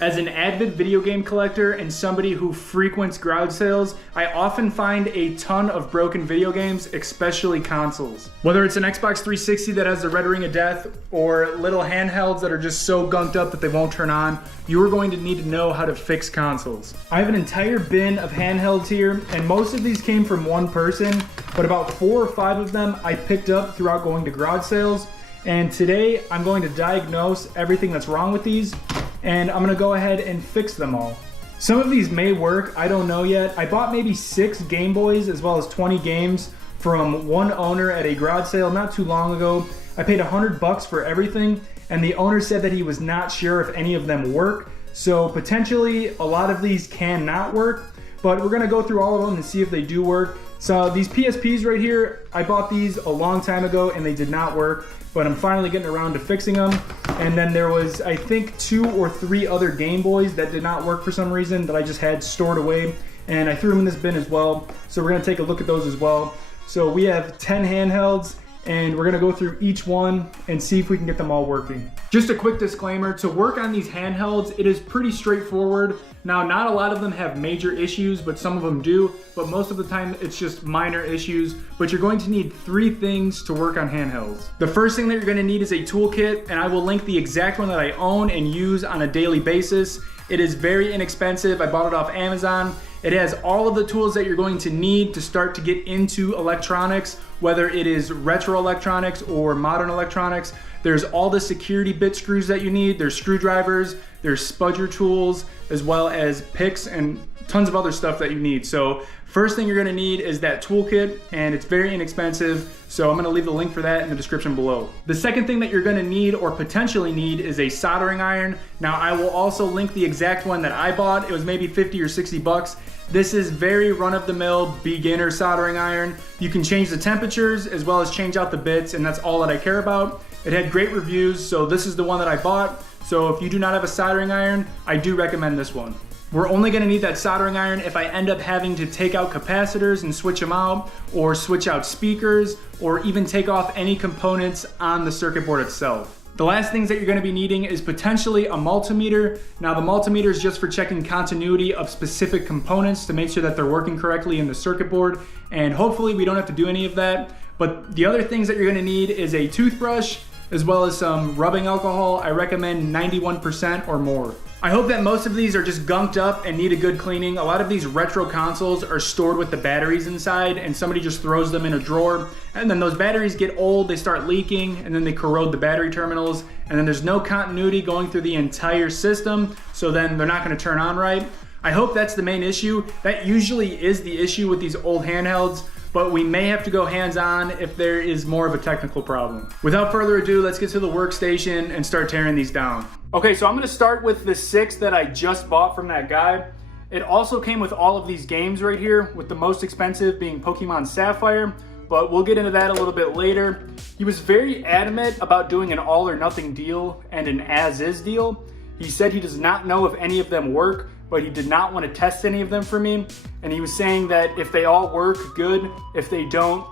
As an avid video game collector and somebody who frequents garage sales, I often find a ton of broken video games, especially consoles. Whether it's an Xbox 360 that has the red ring of death or little handhelds that are just so gunked up that they won't turn on, you are going to need to know how to fix consoles. I have an entire bin of handhelds here, and most of these came from one person, but about 4 or 5 of them I picked up throughout going to garage sales. And today I'm going to diagnose everything that's wrong with these, and I'm gonna go ahead and fix them all. Some of these may work, I don't know yet. I bought maybe 6 Gameboys as well as 20 games from one owner at a garage sale not too long ago. I paid $100 for everything, and the owner said that he was not sure if any of them work. So potentially a lot of these can not work, but we're gonna go through all of them and see if they do work. So these PSPs right here, I bought these a long time ago and they did not work, but I'm finally getting around to fixing them. And then there was, I think, 2 or 3 other Gameboys that did not work for some reason that I just had stored away, and I threw them in this bin as well. So we're gonna take a look at those as well. So we have 10 handhelds, and we're gonna go through each one and see if we can get them all working. Just a quick disclaimer, to work on these handhelds, it is pretty straightforward. Now, not a lot of them have major issues, but some of them do, but most of the time it's just minor issues. But you're going to need 3 things to work on handhelds. The first thing that you're gonna need is a toolkit, and I will link the exact one that I own and use on a daily basis. It is very inexpensive. I bought it off Amazon. It has all of the tools that you're going to need to start to get into electronics, whether it is retro electronics or modern electronics. There's all the security bit screws that you need. There's screwdrivers, there's spudger tools, as well as picks and tons of other stuff that you need. So first thing you're gonna need is that toolkit, and it's very inexpensive. So I'm gonna leave the link for that in the description below. The second thing that you're gonna need or potentially need is a soldering iron. Now I will also link the exact one that I bought. It was maybe 50 or 60 bucks. This is very run-of-the-mill beginner soldering iron. You can change the temperatures as well as change out the bits, and that's all that I care about. It had great reviews, so this is the one that I bought. So if you do not have a soldering iron, I do recommend this one. We're only gonna need that soldering iron if I end up having to take out capacitors and switch them out, or switch out speakers, or even take off any components on the circuit board itself. The last things that you're gonna be needing is potentially a multimeter. Now the multimeter is just for checking continuity of specific components to make sure that they're working correctly in the circuit board, and hopefully we don't have to do any of that. But the other things that you're gonna need is a toothbrush, as well as some rubbing alcohol. I recommend 91% or more. I hope that most of these are just gunked up and need a good cleaning. A lot of these retro consoles are stored with the batteries inside, and somebody just throws them in a drawer, and then those batteries get old, they start leaking, and then they corrode the battery terminals, and then there's no continuity going through the entire system, so then they're not gonna turn on right. I hope that's the main issue. That usually is the issue with these old handhelds, but we may have to go hands-on if there is more of a technical problem. Without further ado, let's get to the workstation and start tearing these down. Okay, so I'm gonna start with the 6 that I just bought from that guy. It also came with all of these games right here, with the most expensive being Pokemon Sapphire, but we'll get into that a little bit later. He was very adamant about doing an all or nothing deal and an as-is deal. He said he does not know if any of them work, but he did not want to test any of them for me. And he was saying that if they all work, good. If they don't,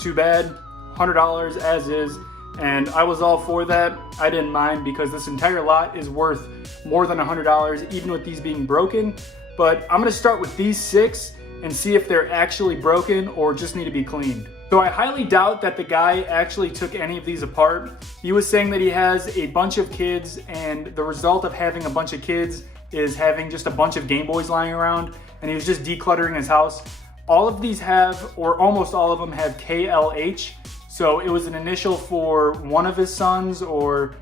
too bad. $100 as is. And I was all for that. I didn't mind because this entire lot is worth more than $100, even with these being broken. But I'm gonna start with these 6 and see if they're actually broken or just need to be cleaned. So I highly doubt that the guy actually took any of these apart. He was saying that he has a bunch of kids, and the result of having a bunch of kids is having just a bunch of Gameboys lying around, and he was just decluttering his house. All of these have, or almost all of them have, KLH. So it was an initial for one of his sons, or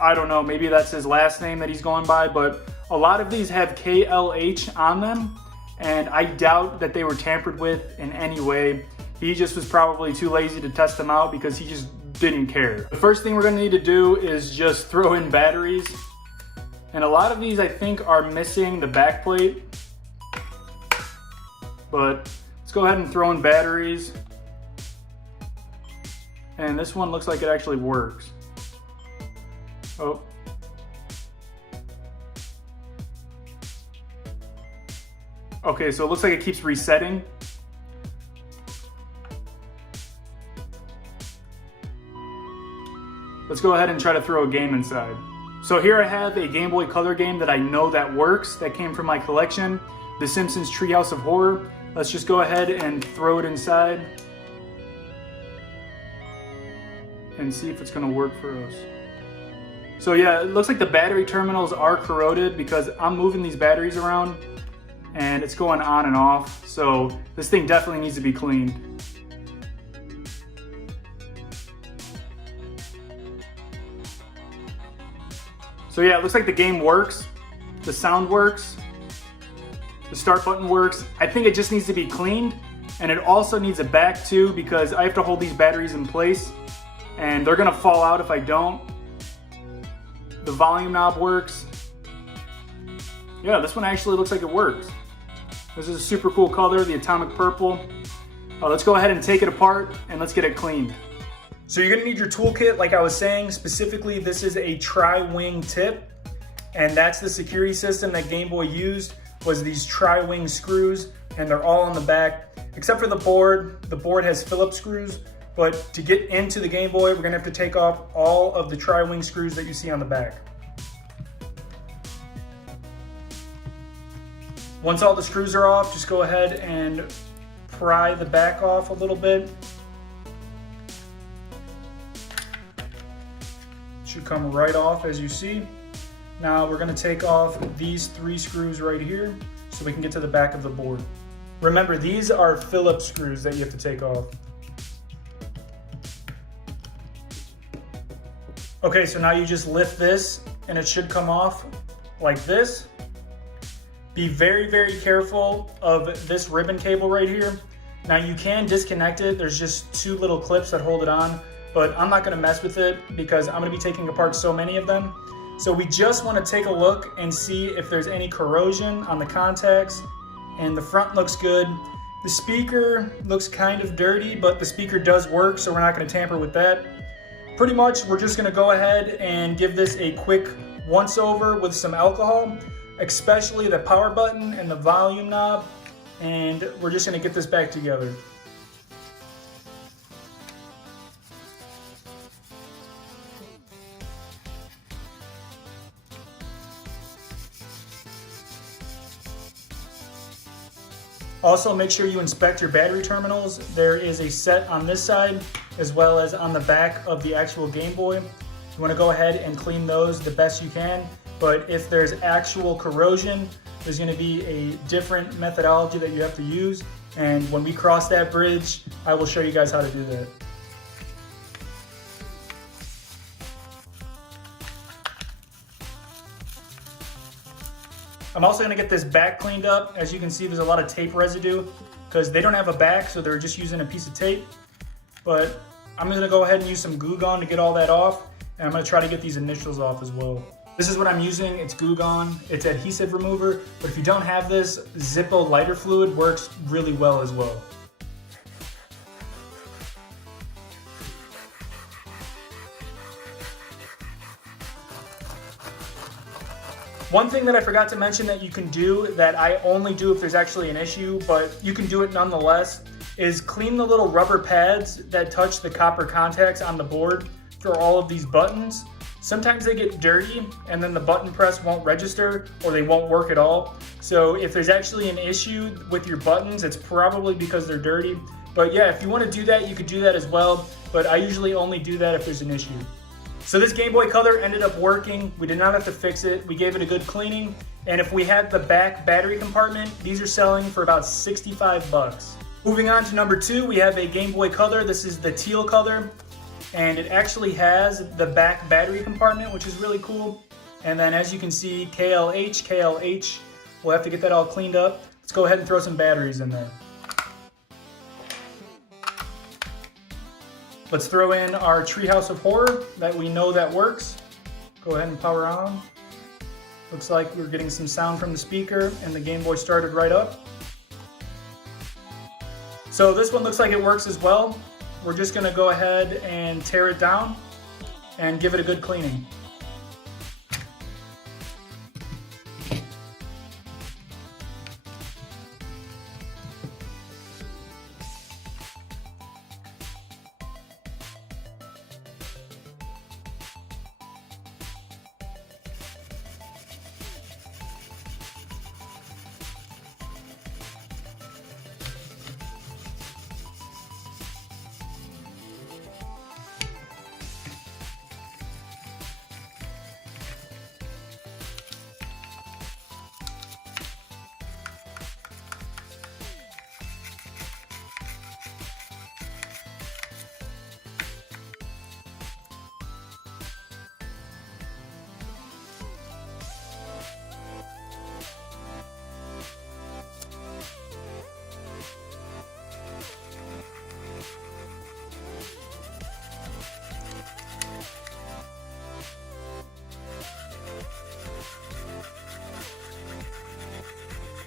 I don't know, maybe that's his last name that he's going by, but a lot of these have KLH on them, and I doubt that they were tampered with in any way. He just was probably too lazy to test them out because he just didn't care. The first thing we're gonna need to do is just throw in batteries. And a lot of these I think are missing the back plate, but let's go ahead and throw in batteries. And this one looks like it actually works. Oh. Okay, so it looks like it keeps resetting. Let's go ahead and try to throw a game inside. So here I have a Game Boy Color game that I know that works, that came from my collection, The Simpsons Treehouse of Horror. Let's just go ahead and throw it inside and see if it's gonna work for us. So yeah, it looks like the battery terminals are corroded because I'm moving these batteries around and it's going on and off. So this thing definitely needs to be cleaned. So yeah, it looks like the game works, the sound works, the start button works. I think it just needs to be cleaned, and it also needs a back too because I have to hold these batteries in place and they're gonna fall out if I don't. The volume knob works. Yeah, this one actually looks like it works. This is a super cool color, the atomic purple. Let's go ahead and take it apart and let's get it cleaned. So you're gonna need your toolkit, like I was saying. Specifically, this is a tri-wing tip, and that's the security system that Game Boy used, was these tri-wing screws, and they're all on the back, except for the board. The board has Phillips screws, but to get into the Game Boy, we're gonna have to take off all of the tri-wing screws that you see on the back. Once all the screws are off, just go ahead and pry the back off a little bit. Should come right off, as you see. Now we're gonna take off these 3 screws right here so we can get to the back of the board. Remember, these are Phillips screws that you have to take off. Okay, so now you just lift this and it should come off like this. Be very, very careful of this ribbon cable right here. Now you can disconnect it. There's just 2 little clips that hold it on, but I'm not gonna mess with it because I'm gonna be taking apart so many of them. So we just wanna take a look and see if there's any corrosion on the contacts, and the front looks good. The speaker looks kind of dirty, but the speaker does work, so we're not gonna tamper with that. Pretty much, we're just gonna go ahead and give this a quick once over with some alcohol, especially the power button and the volume knob, and we're just gonna get this back together. Also, make sure you inspect your battery terminals. There is a set on this side as well as on the back of the actual Game Boy. You wanna go ahead and clean those the best you can, but if there's actual corrosion, there's gonna be a different methodology that you have to use, and when we cross that bridge, I will show you guys how to do that. I'm also gonna get this back cleaned up. As you can see, there's a lot of tape residue because they don't have a back, so they're just using a piece of tape. But I'm gonna go ahead and use some Goo Gone to get all that off, and I'm gonna try to get these initials off as well. This is what I'm using. It's Goo Gone. It's adhesive remover, but if you don't have this, Zippo lighter fluid works really well as well. One thing that I forgot to mention that you can do, that I only do if there's actually an issue, but you can do it nonetheless, is clean the little rubber pads that touch the copper contacts on the board for all of these buttons. Sometimes they get dirty and then the button press won't register or they won't work at all. So if there's actually an issue with your buttons, it's probably because they're dirty. But yeah, if you want to do that, you could do that as well. But I usually only do that if there's an issue. So this Game Boy Color ended up working. We did not have to fix it. We gave it a good cleaning. And if we had the back battery compartment, these are selling for about 65 bucks. Moving on to number 2, we have a Game Boy Color. This is the teal color. And it actually has the back battery compartment, which is really cool. And then as you can see, KLH. We'll have to get that all cleaned up. Let's go ahead and throw some batteries in there. Let's throw in our Treehouse of Horror that we know that works. Go ahead and power on. Looks like we're getting some sound from the speaker and the Game Boy started right up. So this one looks like it works as well. We're just gonna go ahead and tear it down and give it a good cleaning.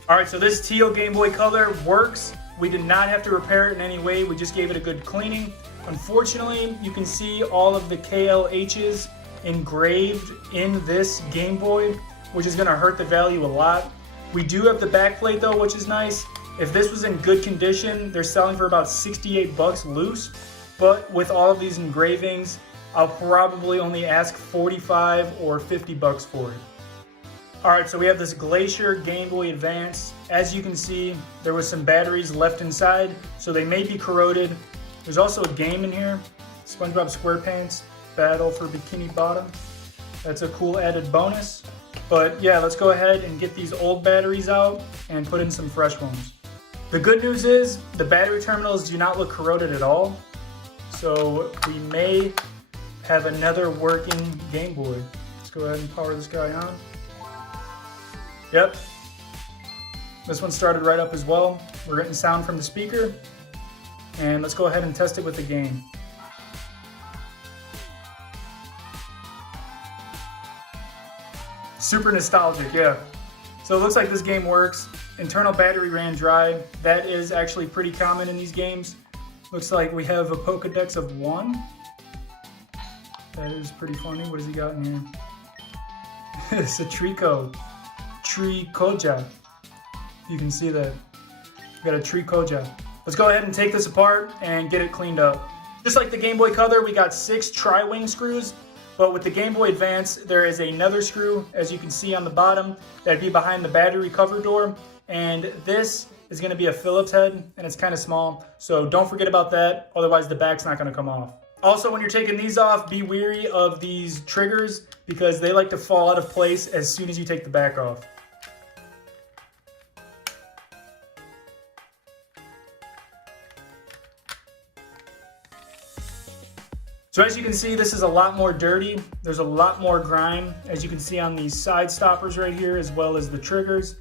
All right, so this teal Game Boy Color works. We did not have to repair it in any way. We just gave it a good cleaning. Unfortunately, you can see all of the KLHs engraved in this Game Boy, which is gonna hurt the value a lot. We do have the back plate though, which is nice. If this was in good condition, they're selling for about 68 bucks loose. But with all of these engravings, I'll probably only ask 45 or 50 bucks for it. All right, so we have this Glacier Game Boy Advance. As you can see, there was some batteries left inside, so they may be corroded. There's also a game in here, SpongeBob SquarePants Battle for Bikini Bottom. That's a cool added bonus. But yeah, let's go ahead and get these old batteries out and put in some fresh ones. The good news is the battery terminals do not look corroded at all. So we may have another working Game Boy. Let's go ahead and power this guy on. Yep, this one started right up as well. We're getting sound from the speaker. And let's go ahead and test it with the game. Super nostalgic, yeah. So it looks like this game works. Internal battery ran dry. That is actually pretty common in these games. Looks like we have a Pokedex of 1. That is pretty funny. What has he got in here? It's a Tricoja. You can see that. We got a Tricoja. Let's go ahead and take this apart and get it cleaned up. Just like the Game Boy Color, we got 6 tri-wing screws, but with the Game Boy Advance, there is another screw, as you can see on the bottom, that'd be behind the battery cover door, and this is gonna be a Phillips head, and it's kind of small, so don't forget about that, otherwise the back's not gonna come off. Also, when you're taking these off, be wary of these triggers, because they like to fall out of place as soon as you take the back off. So as you can see, this is a lot more dirty. There's a lot more grime, as you can see on these side stoppers right here, as well as the triggers.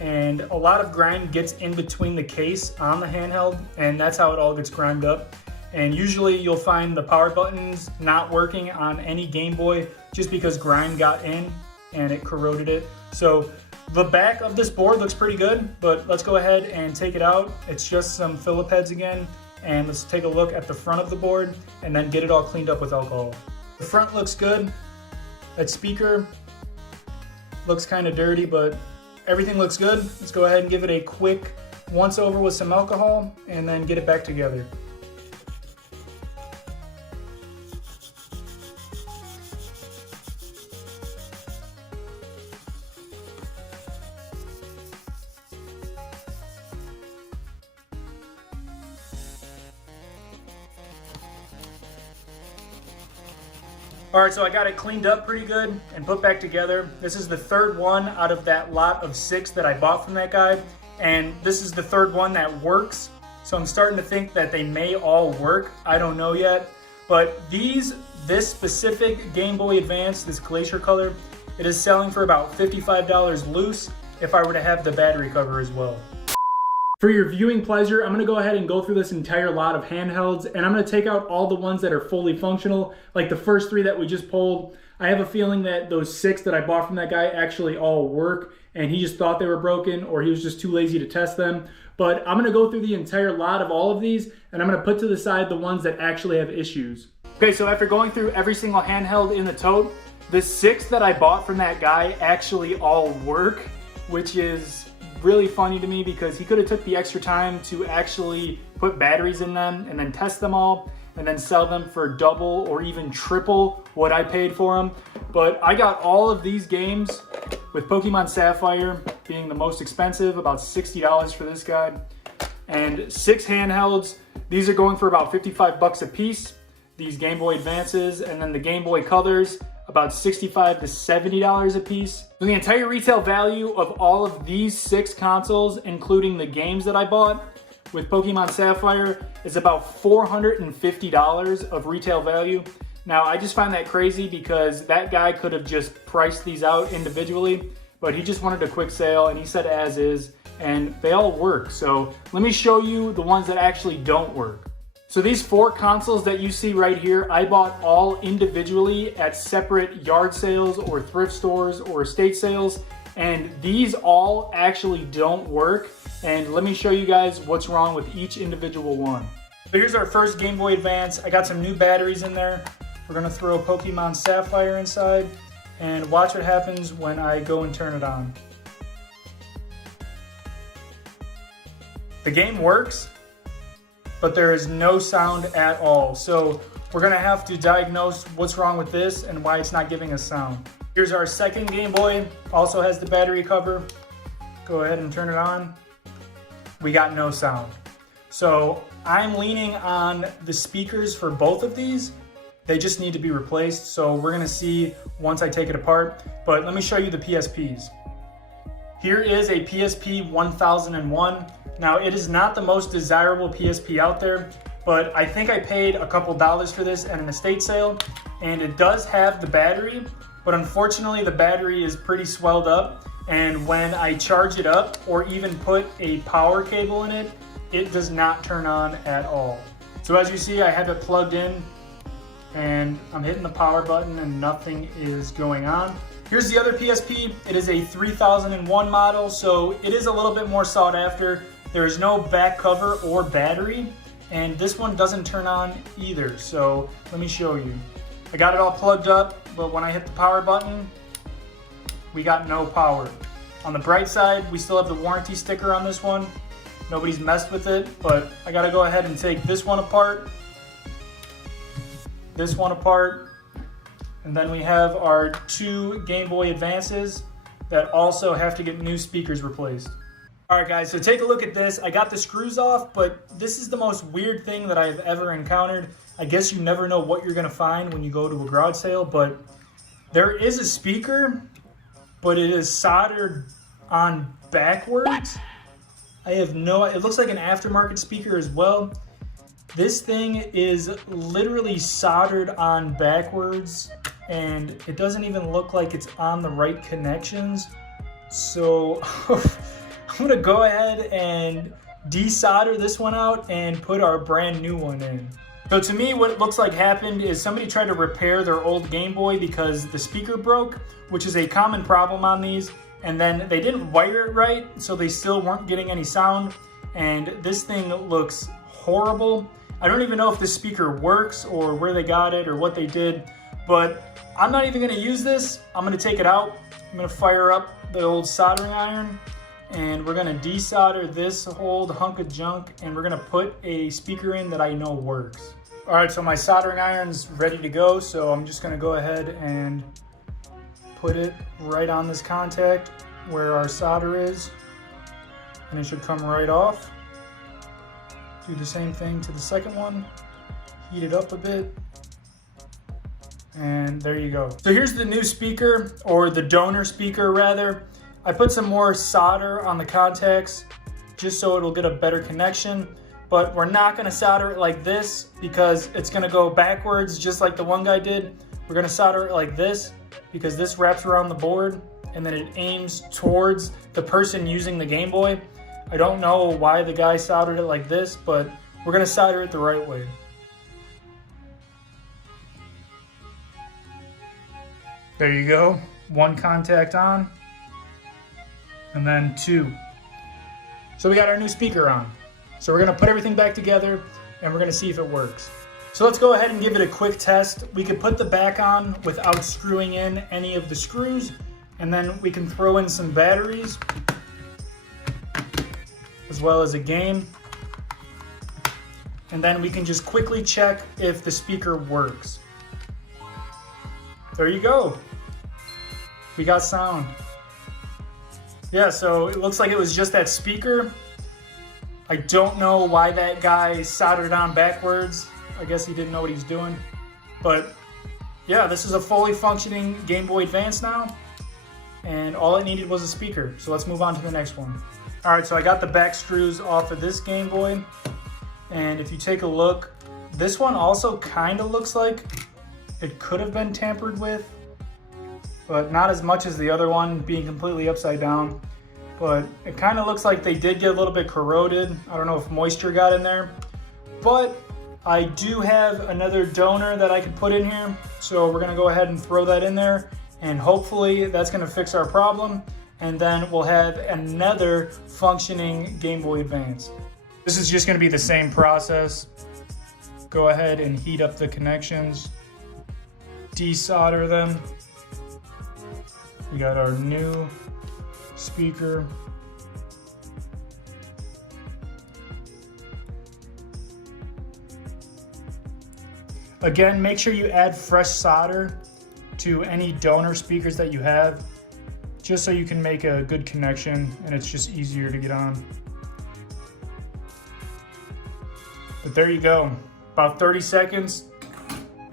And a lot of grime gets in between the case on the handheld, and that's how it all gets grimed up. And usually you'll find the power buttons not working on any Game Boy just because grime got in and it corroded it. So the back of this board looks pretty good, but let's go ahead and take it out. It's just some Phillip heads again. And let's take a look at the front of the board and then get it all cleaned up with alcohol. The front looks good. That speaker looks kind of dirty, but everything looks good. Let's go ahead and give it a quick once over with some alcohol and then get it back together. All right, so I got it cleaned up pretty good and put back together. This is the third one out of that lot of 6 that I bought from that guy. And this is the third one that works. So I'm starting to think that they may all work. I don't know yet. But this specific Game Boy Advance, this Glacier Color, it is selling for about $55 loose if I were to have the battery cover as well. For your viewing pleasure, I'm gonna go ahead and go through this entire lot of handhelds, and I'm gonna take out all the ones that are fully functional, like the first 3 that we just pulled. I have a feeling that those 6 that I bought from that guy actually all work, and he just thought they were broken, or he was just too lazy to test them. But I'm gonna go through the entire lot of all of these, and I'm gonna put to the side the ones that actually have issues. Okay, so after going through every single handheld in the tote, the 6 that I bought from that guy actually all work, which is really funny to me because he could have took the extra time to actually put batteries in them and then test them all and then sell them for double or even triple what I paid for them. But I got all of these games, with Pokemon Sapphire being the most expensive, about $60 for this guy, and 6 handhelds. These are going for about 55 bucks a piece, these Game Boy Advances, and then the Game Boy Colors, about $65 to $70 a piece. So the entire retail value of all of these 6 consoles, including the games that I bought with Pokemon Sapphire, is about $450 of retail value. Now, I just find that crazy because that guy could have just priced these out individually, but he just wanted a quick sale and he said as is, and they all work. So let me show you the ones that actually don't work. So these 4 consoles that you see right here, I bought all individually at separate yard sales or thrift stores or estate sales. and these all actually don't work. And let me show you guys what's wrong with each individual one. So here's our first Game Boy Advance. I got some new batteries in there. We're gonna throw Pokemon Sapphire inside and watch what happens when I go and turn it on. The game works, but there is no sound at all. So we're gonna have to diagnose what's wrong with this and why it's not giving us sound. Here's our second Game Boy, also has the battery cover. Go ahead and turn it on. We got no sound. So I'm leaning on the speakers for both of these. They just need to be replaced. So we're gonna see once I take it apart, but let me show you the PSPs. Here is a PSP 1001. Now it is not the most desirable PSP out there, but I think I paid a couple dollars for this at an estate sale, and it does have the battery, but unfortunately the battery is pretty swelled up, and when I charge it up or even put a power cable in it, it does not turn on at all. So as you see, I have it plugged in and I'm hitting the power button and nothing is going on. Here's the other PSP. It is a 3001 model, so it is a little bit more sought after. There is no back cover or battery, and this one doesn't turn on either. So let me show you. I got it all plugged up, but when I hit the power button, we got no power. On the bright side, we still have the warranty sticker on this one. Nobody's messed with it, but I gotta go ahead and take this one apart, this one apart, and then we have our two Game Boy Advances that also have to get new speakers replaced. All right guys, so take a look at this. I got the screws off, but this is the most weird thing that I've ever encountered. I guess you never know what you're gonna find when you go to a garage sale, but there is a speaker, but it is soldered on backwards. I have no, it looks like an aftermarket speaker as well. This thing is literally soldered on backwards, and it doesn't even look like it's on the right connections. So I'm gonna go ahead and desolder this one out and put our brand new one in. So to me, what it looks like happened is somebody tried to repair their old Game Boy because the speaker broke, which is a common problem on these, and then they didn't wire it right, so they still weren't getting any sound, and this thing looks horrible. I don't even know if this speaker works or where they got it or what they did, but I'm not even gonna use this. I'm gonna take it out. I'm gonna fire up the old soldering iron, and we're gonna desolder this old hunk of junk, and we're gonna put a speaker in that I know works. All right, so my soldering iron's ready to go, so I'm just gonna go ahead and put it right on this contact where our solder is, and it should come right off. Do the same thing to the second one, heat it up a bit, and there you go. So here's the new speaker, or the donor speaker rather. I put some more solder on the contacts just so it'll get a better connection, but we're not gonna solder it like this because it's gonna go backwards just like the one guy did. We're gonna solder it like this because this wraps around the board and then it aims towards the person using the Game Boy. I don't know why the guy soldered it like this, but we're gonna solder it the right way. There you go, one contact on, and then two. So we got our new speaker on. So we're gonna put everything back together and we're gonna see if it works. So let's go ahead and give it a quick test. We could put the back on without screwing in any of the screws, and then we can throw in some batteries as well as a game. And then we can just quickly check if the speaker works. There you go. We got sound. Yeah, so it looks like it was just that speaker. I don't know why that guy soldered on backwards. I guess he didn't know what he's doing. But yeah, this is a fully functioning Game Boy Advance now. And all it needed was a speaker. So let's move on to the next one. All right, so I got the back screws off of this Game Boy. And if you take a look, this one also kind of looks like it could have been tampered with, but not as much as the other one being completely upside down. But it kind of looks like they did get a little bit corroded. I don't know if moisture got in there, but I do have another donor that I could put in here. So we're gonna go ahead and throw that in there, and hopefully that's gonna fix our problem. and then we'll have another functioning Game Boy Advance. This is just going to be the same process. Go ahead and heat up the connections, desolder them. We got our new speaker. Again, make sure you add fresh solder to any donor speakers that you have, just so you can make a good connection and it's just easier to get on. But there you go, about 30 seconds.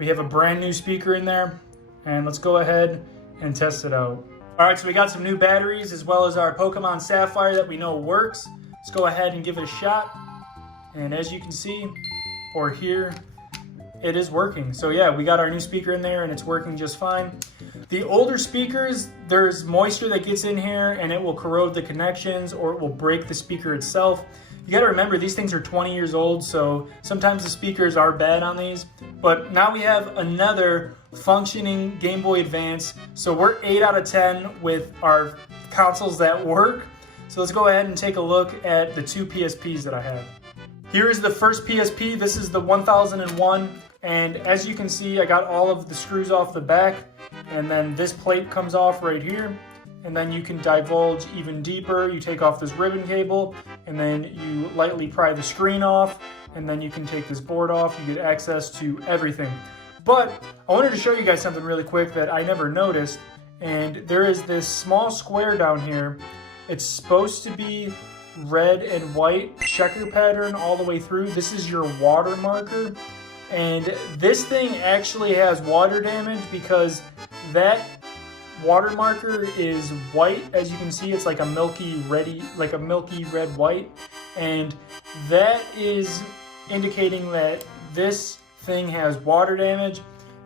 We have a brand new speaker in there, and let's go ahead and test it out. All right, so we got some new batteries as well as our Pokemon Sapphire that we know works. Let's go ahead and give it a shot. And as you can see or hear, it is working. So yeah, we got our new speaker in there and it's working just fine. The older speakers, there's moisture that gets in here and it will corrode the connections or it will break the speaker itself. You gotta remember, these things are 20 years old, so sometimes the speakers are bad on these. But now we have another functioning Game Boy Advance. So we're 8 out of 10 with our consoles that work. So let's go ahead and take a look at the 2 PSPs that I have. Here is the first PSP. This is the 1001. And as you can see, I got all of the screws off the back, and then this plate comes off right here. And then you can divulge even deeper. You take off this ribbon cable, and then you lightly pry the screen off, and then you can take this board off. You get access to everything. But I wanted to show you guys something really quick that I never noticed, and there is this small square down here. It's supposed to be red and white checker pattern all the way through. This is your water marker. And this thing actually has water damage because that water marker is white. As you can see, it's like a milky red white, and that is indicating that this thing has water damage.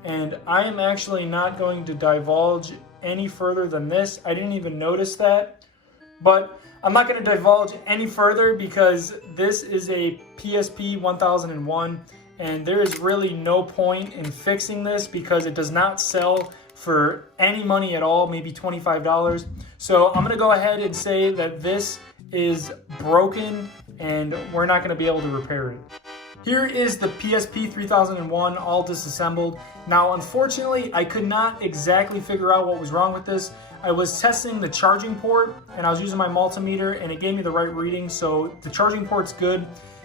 And I am actually not going to divulge any further than this. I didn't even notice that, but I'm not going to divulge any further because this is a PSP 1001. And there is really no point in fixing this because it does not sell for any money at all, maybe $25. So I'm gonna go ahead and say that this is broken and we're not gonna be able to repair it. Here is the PSP 3001 all disassembled. Now, unfortunately, I could not exactly figure out what was wrong with this. I was testing the charging port and I was using my multimeter and it gave me the right reading, so the charging port's good.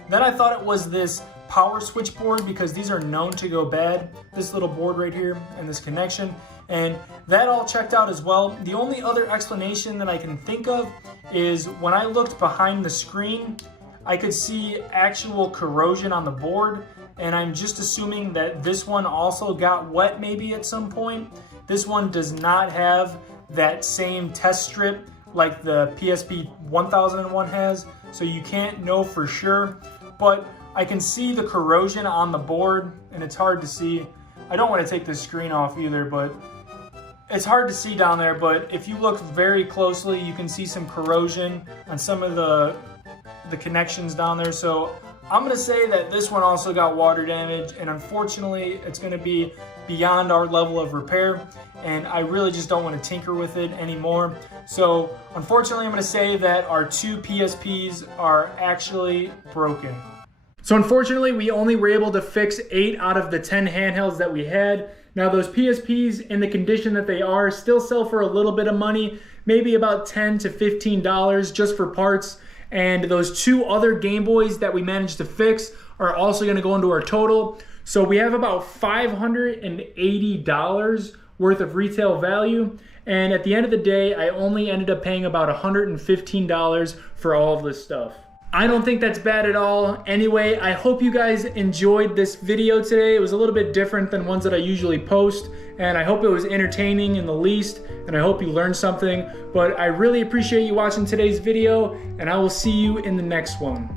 Then I thought it was this power switch board because these are known to go bad. This little board right here and this connection, and that all checked out as well. The only other explanation that I can think of is when I looked behind the screen, I could see actual corrosion on the board, and I'm just assuming that this one also got wet maybe at some point. This one does not have that same test strip like the PSP 1001 has, so you can't know for sure, but I can see the corrosion on the board and it's hard to see. I don't want to take this screen off either, but it's hard to see down there. But if you look very closely, you can see some corrosion on some of the connections down there. So I'm going to say that this one also got water damage, and unfortunately it's going to be beyond our level of repair, and I really just don't want to tinker with it anymore. So unfortunately I'm going to say that our 2 PSPs are actually broken. So unfortunately, we only were able to fix 8 out of the 10 handhelds that we had. Now those PSPs, in the condition that they are, still sell for a little bit of money, maybe about $10 to $15 just for parts. And those 2 other Game Boys that we managed to fix are also gonna go into our total. So we have about $580 worth of retail value. And at the end of the day, I only ended up paying about $115 for all of this stuff. I don't think that's bad at all. Anyway, I hope you guys enjoyed this video today. It was a little bit different than ones that I usually post, and I hope it was entertaining in the least, and I hope you learned something. But I really appreciate you watching today's video, and I will see you in the next one.